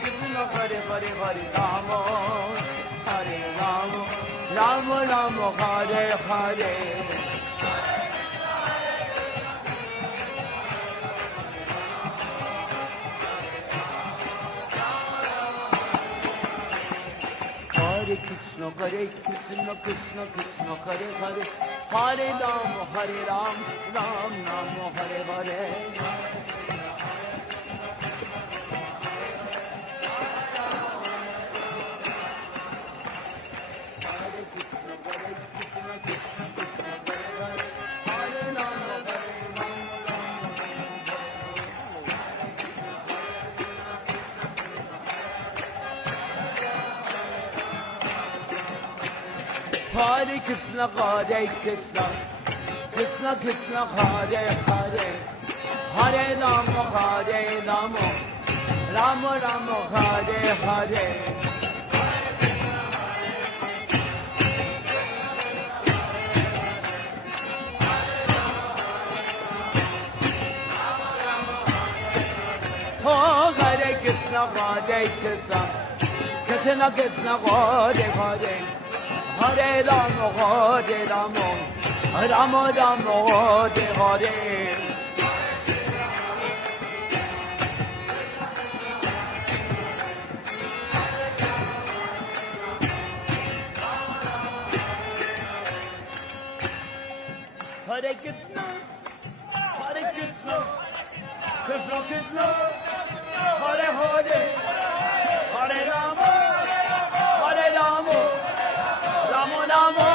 Krishna Hare Hare Hare Rama Hare Rama Rama Rama Hare Hare Hare Krishna Krishna Krishna Hare Hare Hare Ram Ram Ram Hare Hare Hare Krishna Krishna Krishna Hare Hare Hare Rama Rama Rama Hare Hare Oh Hare Krishna Krishna Krishna Hare Hare Hare Rama Rama Rama Hare Hare Hare Krishna Krishna Krishna Hare Hare Hare Rama Rama Rama